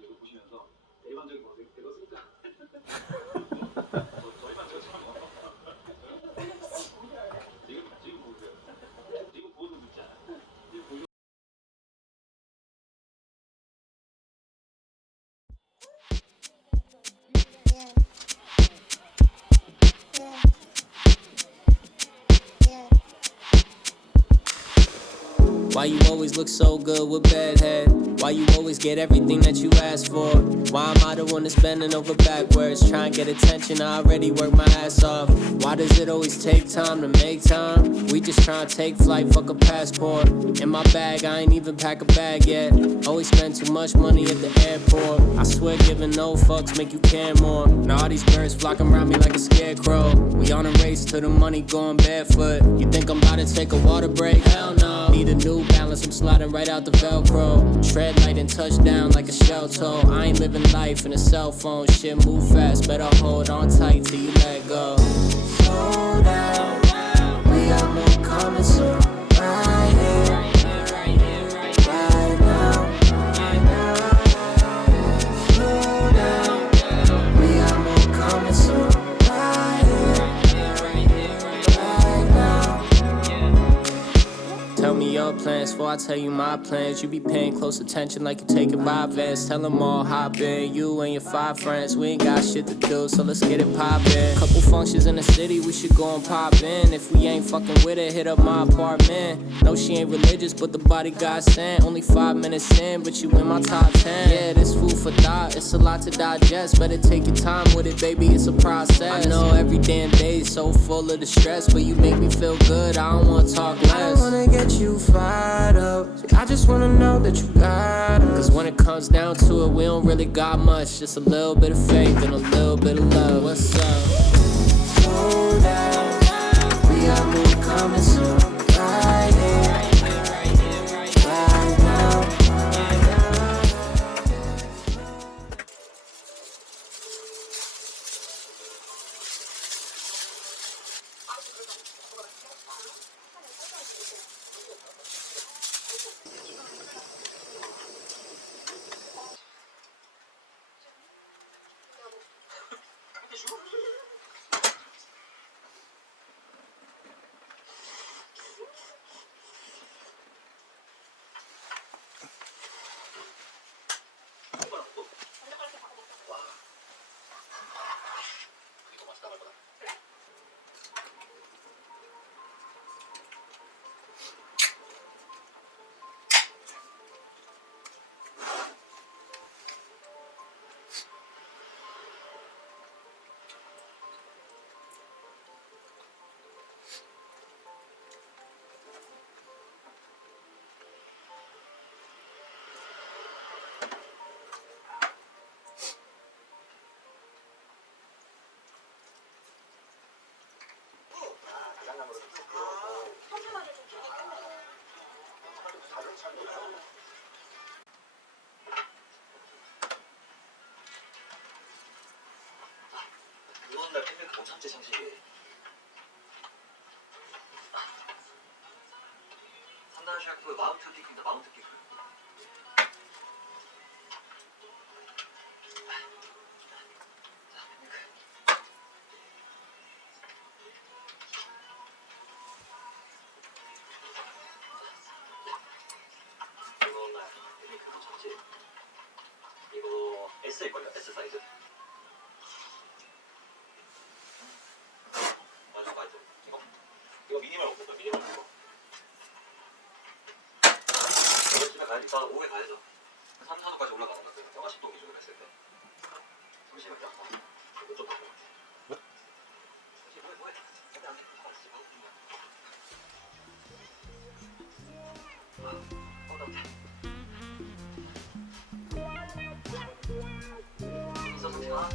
이거 보시면서 일반적인 모습이 되었습니다. 저희만 저처럼 지금 보세요. 지금 보는 문자. 지금 보는 Why you always look so good with bad head? Why you always get everything that you ask for? Why am I the one that's bending over backwards? Trying to get attention, I already worked my ass off. Why does it always take time to make time? We just trying to take flight, fuck a passport. In my bag, I ain't even pack a bag yet. Always spend too much money at the airport. I swear giving no fucks make you care more. Now all these birds flocking around me like a scarecrow. We on a race to the money going barefoot. You think I'm about to take a water break? Hell no. Need a new balance, I'm sliding right out the Velcro. Tread light and touchdown like a shell toe. I ain't living life in a cell phone. Shit move fast, better hold on tight till you let go. Slow down, we got more coming soon. Right here, right now. Slow down, we got more coming soon. Right here, right now. Tell me your plans before I tell you my plans. You be paying close attention like you taking my advance. Tell them all hop in, you and your 5 friends. We ain't got shit to do, so let's get it poppin'. Couple functions in the city, we should go and pop in. If we ain't fucking with it, hit up my apartment. No, she ain't religious, but the body got sent. Only 5 minutes in, but you in my top 10. Yeah, this food for thought, it's a lot to digest. Better take your time with it, baby, it's a process. I know every damn day's so full of the stress, but you make me feel good, I don't wanna talk less. I don't wanna get you fired up. I just wanna know that you got us. Cause when it comes down to it, we don't really got much. Just a little bit of faith and a little bit of love. What's up? Slow down, we got more coming soon. Right here, right now. 오늘 캠핑 못 참지 상식이. 산다는 샤크 마운트 피크입니다. 마운트 피크. 이거 오늘 캠핑 못 참지. 이거 S일걸요? S 사이즈. 이거 미니멀 없어. 미니멀 이거. 집에 가야지. 일단 오후에 가야죠. 3, 4도까지 올라가는 것 같아요. 영하 10도 기준으로 했을 때. 잠시만요. 이거 좀 바꿔. 뭐해? 안돼 안돼. 나한테. 있어서 태어나.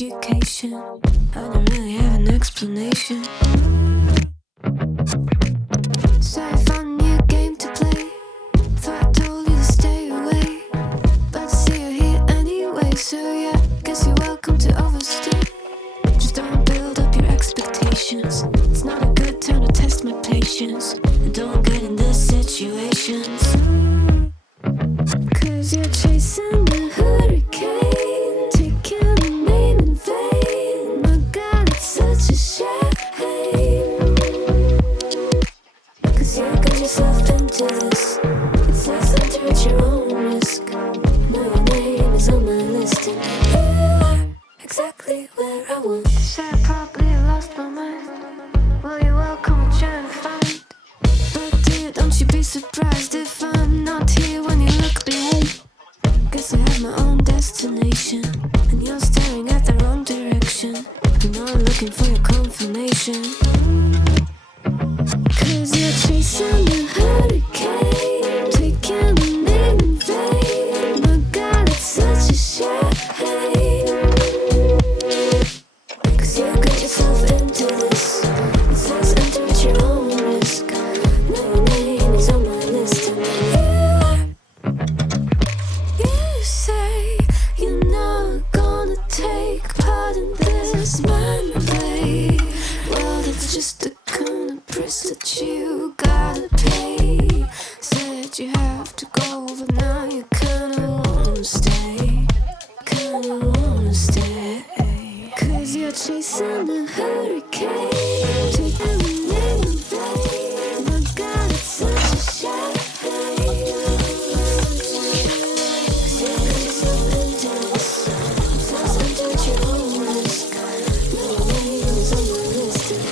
education. I don't really have an explanation. So I found a new game to play. Thought I told you to stay away, but I see you're here anyway. So yeah, guess you're welcome to overstay. Just don't build up your expectations. It's not a good time to test my patience. And don't get in these situations. Cause you're chasing a hurricane, taking the name in vain. My God, it's such a shame. Cause you got yourself into this. It's less enter at your own risk. Now your name is on my list, and you are exactly where I want. Say I probably lost my mind. Well, you're welcome to try and find. But dear, don't you be surprised if I'm not here when you look behind. Guess I have my own destination, and you're staring at the wrong direction. You know I'm looking for your confirmation. Cause you're chasing a hurricane, taking the name in vain. My God, it's such a shame. Cause you got yourself into this. It's less enter at your own risk. Now your name is on my list, and you say you're not gonna take part in this mind play. Well, that's just the kind of price that you gotta pay. Said you have to go, but now you kinda wanna stay. Kinda wanna stay. Cause you're chasing a hurricane, taking the name in vain. My God, it's such a shame. Cause you got yourself into this. It's less enter at your own risk. Now your name is on my list, and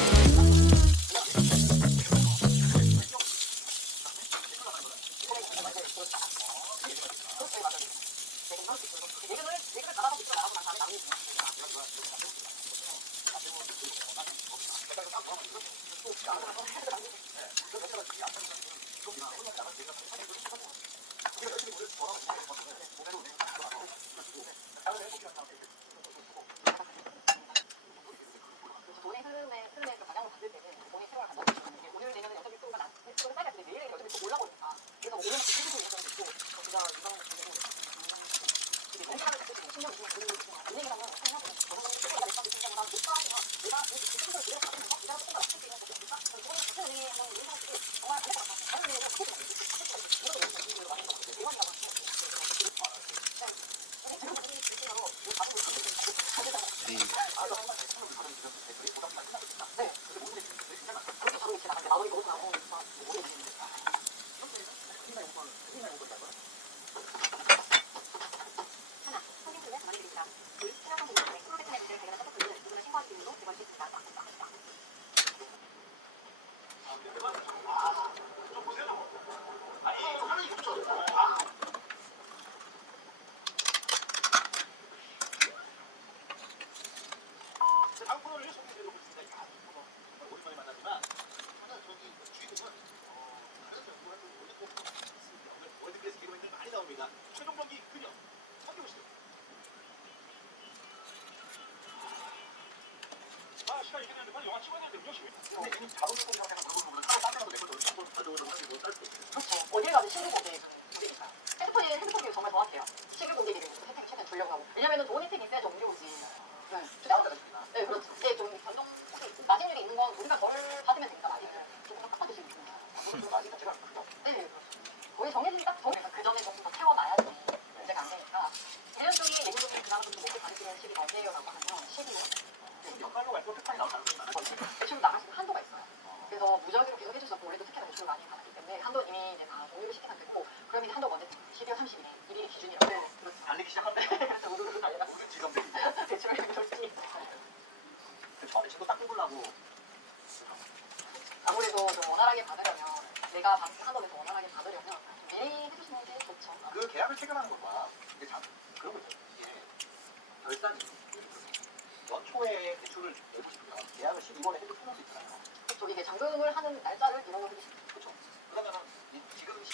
돈의 흐름에서 방향을 봤을 때는 돈의 세월을 간다고 보시면 이게 오늘 되면 어차피 또가 낮게 빨리 갔을 때 내일은 어차피 또 올라오니까 그래서 오늘은 또 계속 일정도 있고 그냥 이런 것들도 이게 공사를 했을 때 신경 쓰고 은행이랑은 사용하고 저는 내가 내 값을 쓰자고 난 못 가지만 내가 그 신경을 그대로 받으면서 이자가 조금 더 낮게 쓰이는 것도 있을까? 그래서 이거는 같은 은행에 한번 예상할 때 정말 안 될 것 같아. 다른 은행에서 그렇게 많이 쓰지. 이런 은행을 많이 써서 대만이라고 하는 거 같아요. 그냥 그런 분들이 질문으로 이 가족을 나도 이거 나고 모르겠는데 하나, 성경술에 가만히 드립니다. 둘, 실험한 분들의 프로페셔널 문제를 발견한 서포트를 누구나 신고할 수 있는 로 개발할 수 있습니다. 다음 코너를 소개해드리도록 하겠습니다. 야, 이 코너 정말 오랜만에 만나지만 하나 저기 주인공은 다른 연구를 월드클래스 개그맨들 많이 나옵니다. 최종 경기 그녀 함께 보시죠. 아, 시간이 이렇게 되는데 빨리 영화 찍어야 되는데 우리 근데 지금 자동 공사가 그런 거보다 따로 딴 데로 내고 또 가져오려고 하는 거 짧고. 그렇죠. 어딜 가든 신규 고객이니까. 핸드폰 비율 정말 정확해요. 신규 고객 이름부터 혜택 최대한 주려고 하고. 왜냐면은 좋은 혜택이 있어야 정리오지. 네, 그렇죠. 이게 좀 변동 마진율이 있는 건 우리가 덜 받으면 되니까 마진을 조금 깎아주시면 됩니다. 마진 자체가 크죠. 네, 그렇죠. 거의 정해진 딱 정해서 그 전에 조금 더 채워놔야지 문제가 안 되니까 1년 중에 예금금이 그나마 좀 높게 받으시는 시기 언제예요라고 하면 12월. 연말로 갈수록 특판이 나오는 대출 나갈 수 있는 한도가 있어요. 그래서 무작위로 계속 해주셔서 원래도 특히나 대출을 많이 받았기 때문에 한도 이미 이제 다 종료를 시킨 상태고 그럼 이제 한도가 언제 12월 30일 1일이 기준이라고. 그렇죠. 달리기 시작한대. 그래서 우르르 달려가고 지점들이. 대출을 솔직히 처음에 친구 딱 끊으려고 아무래도 좀 원활하게 받으려면 내가 한도에서 원활하게 받으려면 미리 해주시는 게 좋죠. 그 계약을 체결하는 것과 이게 참 그런 거 있어요. 이게 결산이 연초에 대출을 내고 싶으면 계약을 12월에 해도 끊을 수 있잖아요. 그렇죠. 이게 잔금을 하는 날짜를 이용을 해주시면 그렇죠. 그러면은 지금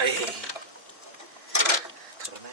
에이. 그러네.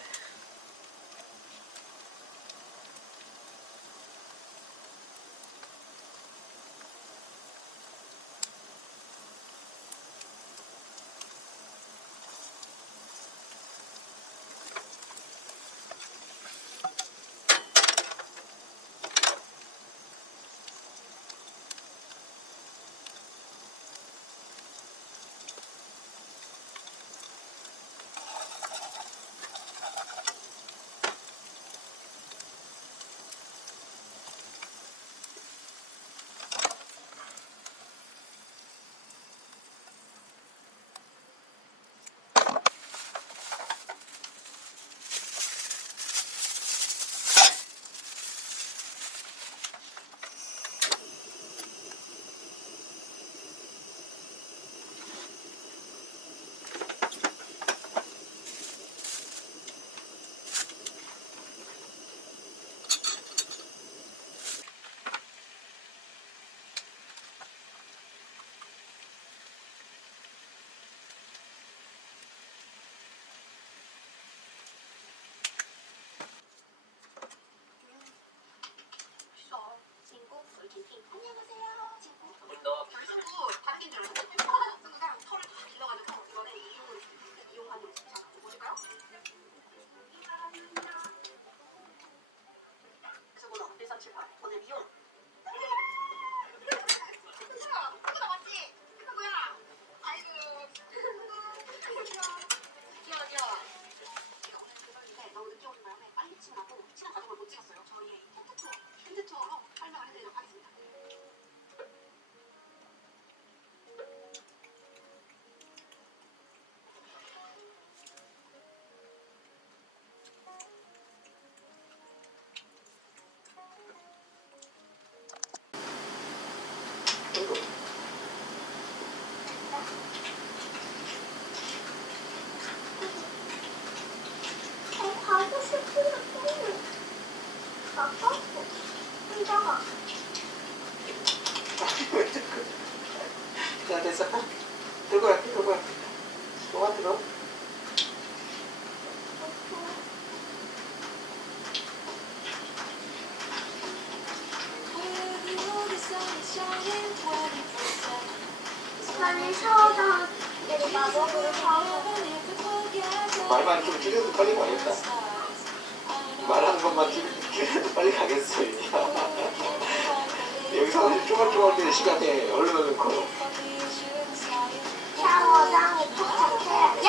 너 불순구 다른 줄 알았는데 불순구가 털을 다 길러가지고 이거는 이용하는 자 보실까요? 그래서 1378 오늘 미용 그거 맞지? 그거야 아이고 귀여워 귀여워 제가 오늘 그걸인데 너무 늦게 오는 바람에 빨리 치느라고 치는 과정을 못 찍었어요 저희의 텐트 투어로 설명을 해드리도록 하겠습니다 가고 싶은데 아까 혼자가 자, 됐어. 들고 갈게, 들고 갈게. 동화 들어. 나는 샤워장 내가 마법으로 샤워 말만 좀 줄여도 빨리 가겠다. 말하는 것만 줄여도 빨리 가겠어, 이제. 여기서 사실 쪼갈쪼갈 시간에 얼른 거. 샤워장에 도착해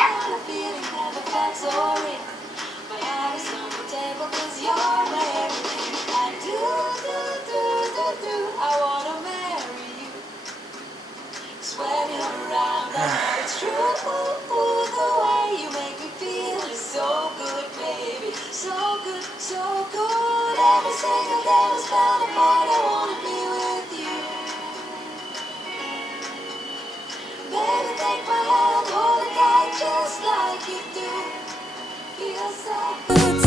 Sweating around, I know it's true. The way you make me feel is so good, baby. So good, so good. Every single day was found apart. I wanna be with you. Baby, take my hand, hold it tight just like you do. Feels so good.